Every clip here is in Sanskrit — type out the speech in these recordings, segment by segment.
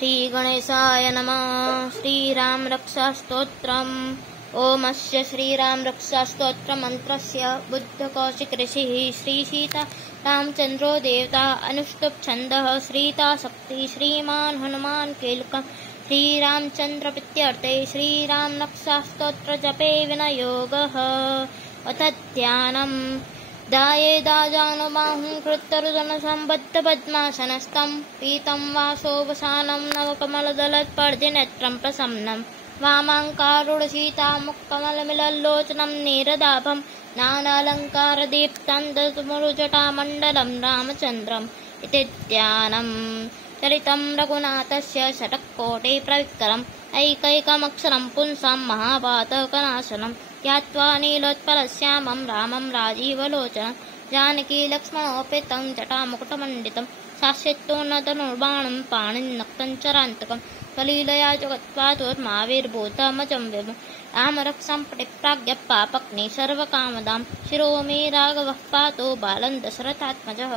श्रीगणेशाय नमः। श्रीराम रक्षास्तोत्रम्। ओमस्य श्रीराम रक्षास्तोत्र मंत्रस्य बुद्धकौशिक ऋषिः श्रीसीता रामचंद्रो देवता अनुष्टुप् छन्दः श्रीता शक्ति श्रीमान् हनुमान् कीलकम् श्रीरामचंद्र प्रीत्यर्थे श्रीराम रक्षास्तोत्र जपे विनियोगः। अथ ध्यानम्। दायेदाजानुबाहुं कृत्तरुदनसम्बद्धपद्मासनस्थं पीतं वासोपसानं नवकमलदलत्पर्दिनेत्रं प्रसन्नं वामाङ्कारुढसीतामुखकमलमिलल्लोचनं नीरदाभं नानालङ्कारदीप्तं दशमुरुजटामण्डलं रामचन्द्रम् इति ध्यानम्। चरितं रघुनाथस्य शतकोटिप्रविक्रमम् ऐकैकमक्षरं पुंसां महापातकनाशनं ज्ञात्वा नीलोत्पलश्यामं रामं राजीवलोचनं जानकी लक्ष्मणोपेतं जटामुकुटमण्डितं शास्यत्तोन्नतनुर्बाणं पाणिन्नक्तं चरान्तकं कलीलया जगत्पातुर्माविर्भूतमजं विभुं रामरक्षां पटिप्राज्ञ पापग्नि सर्वकामदां शिरो मे राघवः पातो बालं दशरथात्मजः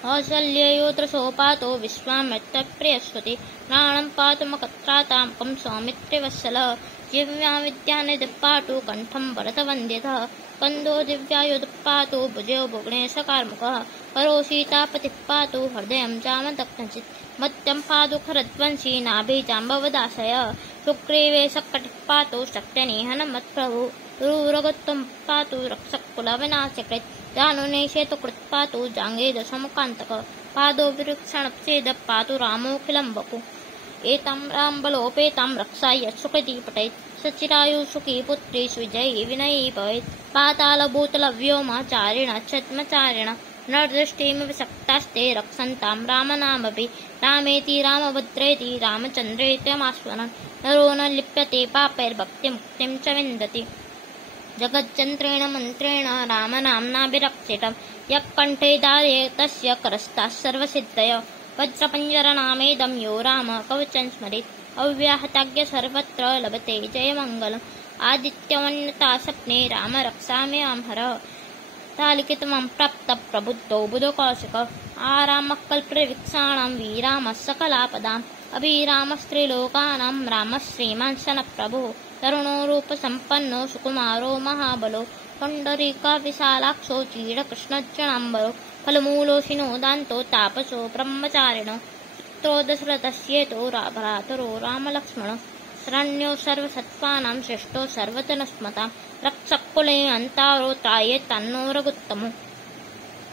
कौसल्ययोत्र सोपातो विश्वामित्रप्रियस्वती प्राणं पातु मकत्रातामकं सौमित्रिवत्सलः दिव्यां विद्यानिधिपातु कण्ठं भरतवन्द्यतः कन्दो दिव्यायुधपातु भुजो भुवनेशकार्मुकः करो सीतापतिः पातु हृदयं जामदग्नचित् मत्यं पातु खरध्वंसी नाभिजाम्बवदाशयः सुग्रीवे शकटिः पातु शक्त्यनिहनमत्प्रभुः गुरुरगत्वं पातु रक्षकुलविनाशकृत् जानुनेशेतुकृत् पातु जाङ्गेयदशमुखान्तकः पादो विरुक्षणच्छेदः पातु रामोऽखिलं वपुः एतां रामबलोपेतां रक्षाय सुकृती पठेत् सचिरायु सुखी पुत्री विजयी विनयी भवेत् पातालभूतलव्योमचारिण छद्मचारिण नरदृष्टिमिव शक्तास्ते रक्षन्तां रामनामभिः रामेति रामभद्रेति रामचन्द्रेत्यमास्वरन् नरो न लिप्यते पापैर्भक्तिमुक्तिं च विन्दति जगज्जन्त्रेण मन्त्रेण रामनाम्नाभिरक्षितं यः कण्ठे धारयेत् तस्य करस्ताः सर्वसिद्धयः वज्रपञ्जरनामेदं यो राम कवचं स्मरेत् अव्याहताज्ञ सर्वत्र लभते जयमङ्गलम् आदित्यवन्यता स्वप्ने राम रक्षाम्यहं हरः तालिखितमं प्राप्तः प्रबुद्धो बुधकौशिकः आरामः कल्पवृक्षाणां वीरामः सकलापदाम् अभिरामस्त्रिलोकानां रामः श्रीमान् शनप्रभुः तरुणो रूपसम्पन्नो सुकुमारो महाबलो पुण्डरीकविशालाक्षो चीडकृष्णज्जनाम्बरो फलमूलोऽशिनोदान्तो तापसो ब्रह्मचारिणो पुत्रो दशरथस्येतो भ्रातरो रामलक्ष्मणो शरण्यो सर्वसत्त्वानां श्रेष्ठो सर्वजनस्मतां रक्षकुले अन्तारो त्रायेत् तन्नो रघुत्तमो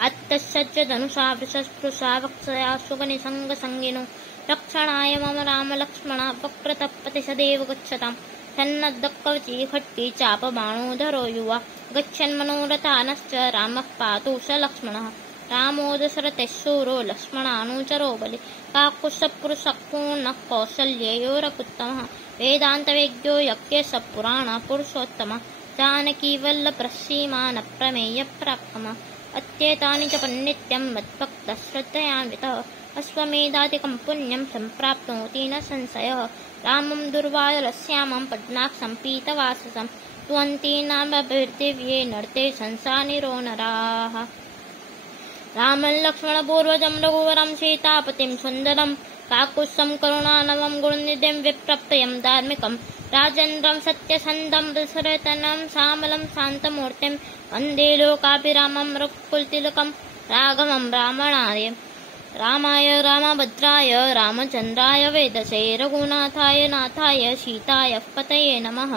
अत्तसज्जधनुषा वृषस्पृशा वक्षया सुगनिसङ्गसङ्गिनो रक्षणाय मम रामलक्ष्मणा वक्रतपति सदैव गच्छताम् सन्नद्धकवची खट्टी चापबाणोधरो युवा गच्छन्मनोरथानश्च रामः पातु स लक्ष्मणः रामो दशरथः शूरो लक्ष्मणानुचरो बलि काकुत्स्थपुरुषपूर्णः कौसल्ययो रघुत्तमः वेदान्तवेद्यो यज्ञेश पुराणपुरुषोत्तमः जानकीवल्लभश्रीमानप्रमेयपराक्रमः अत्येतानि च पन्नित्यं मद्भक्तः श्रद्धयान्वितः अश्वमेधादिकं पुण्यं सम्प्राप्नोति न संशयः रामं दुर्वायुरश्यामं पद्माक्षं पीतवाससं त्वन्तीनामभिर्दिव्ये नर्ते संसानिरो नराः रामं लक्ष्मणपूर्वजं रघुवरं सीतापतिं सुन्दरं काकुत्स्थं करुणानवं गुणनिधिं विप्रप्यं धार्मिकं राजेन्द्रं सत्यसन्धं दशरथनं श्यामलं शान्तमूर्तिं वन्दे लोकाभिरामं रघुकुलतिलकं राघवं रामाय रामभद्राय रामचन्द्राय वेदसे रघुनाथाय नाथाय सीताय पतये नमः।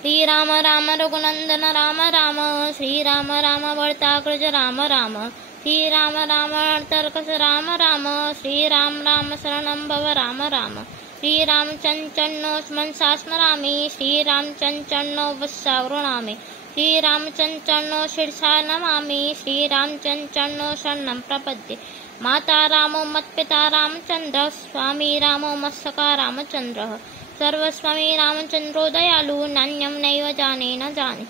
श्रीराम राम रघुनन्दन राम राम श्रीराम राम भर्ताग्रज राम राम श्रीराम राम तर्कस राम राम श्रीराम राम शरणं भव राम राम श्रीरामचन्द्रन्नो मनसा स्मरामि श्रीरामचन्द्रन्नो वत्सा गृह्णामि श्रीरामचन्द्रन्नो शिरसा नमामि श्रीरामचन्द्रन्नो शरणं प्रपद्ये माता रामो मत्पिता रामचन्द्रः स्वामी रामो मत्सखा रामचन्द्रः सर्वस्वामी रामचन्द्रो दयालु नान्यं नैव जाने न जाने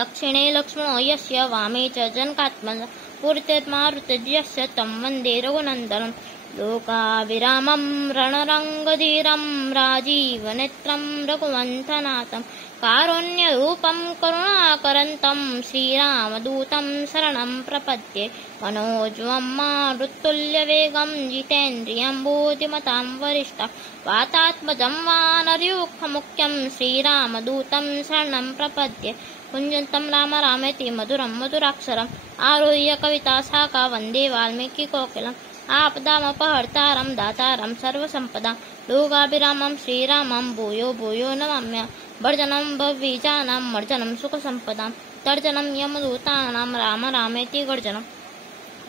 दक्षिणे लक्ष्मणो यस्य वामे च जनकात्मजः पूर्तिर्मारुतिर्यस्य तं वन्दे रघुनन्दनं लोकाभिरामं रणरङ्गधीरं राजीवनेत्रं रघुवन्थनाथं कारुण्यरूपं करुणाकरन्तं श्रीरामदूतं शरणं प्रपद्ये मनोजवं मारुतुल्यवेगं जितेन्द्रियं बुद्धिमतां वरिष्ठं वातात्मजं वानरयूथमुख्यं श्रीरामदूतं शरणं प्रपद्ये कुञ्जन्तं राम रामेति मधुरं मधुराक्षरम् आरुह्य कविता शाखा वन्दे वाल्मीकिकोकिलम् आपदामपहर्तारं दातारं सर्वसम्पदां लोकाभिरामं श्रीरामं भूयो भूयो नमाम्यहम् भर्जनं भवबीजानां मर्जनं सुखसम्पदां तर्जनं यमदूतानां राम रामेति गर्जनम्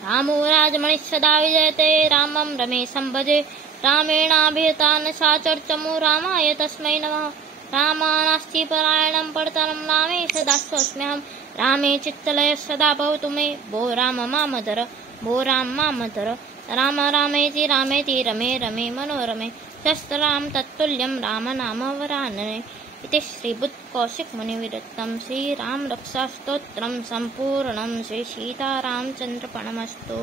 रामो राजमणिः सदा विजयते रामं रमेशं भजे रामेणाभिहिता न सा चर्चमु रामाय तस्मै नमः रामानास्ति परायणं पठितनं रामे सदा स्वस्म्यहं रामे चित्तलयः सदा भवतु मे भो राम मामधर भो राम मामधर राम रामेति रामेति रमे रमे मनोरमे शस्त्रराम तत्तुल्यं राम नाम वरानने इति श्रीबुद्धकौशिकमुनिविरचितं श्रीरामरक्षास्तोत्रं सम्पूर्णं श्रीसीतारामचन्द्रार्पणमस्तु।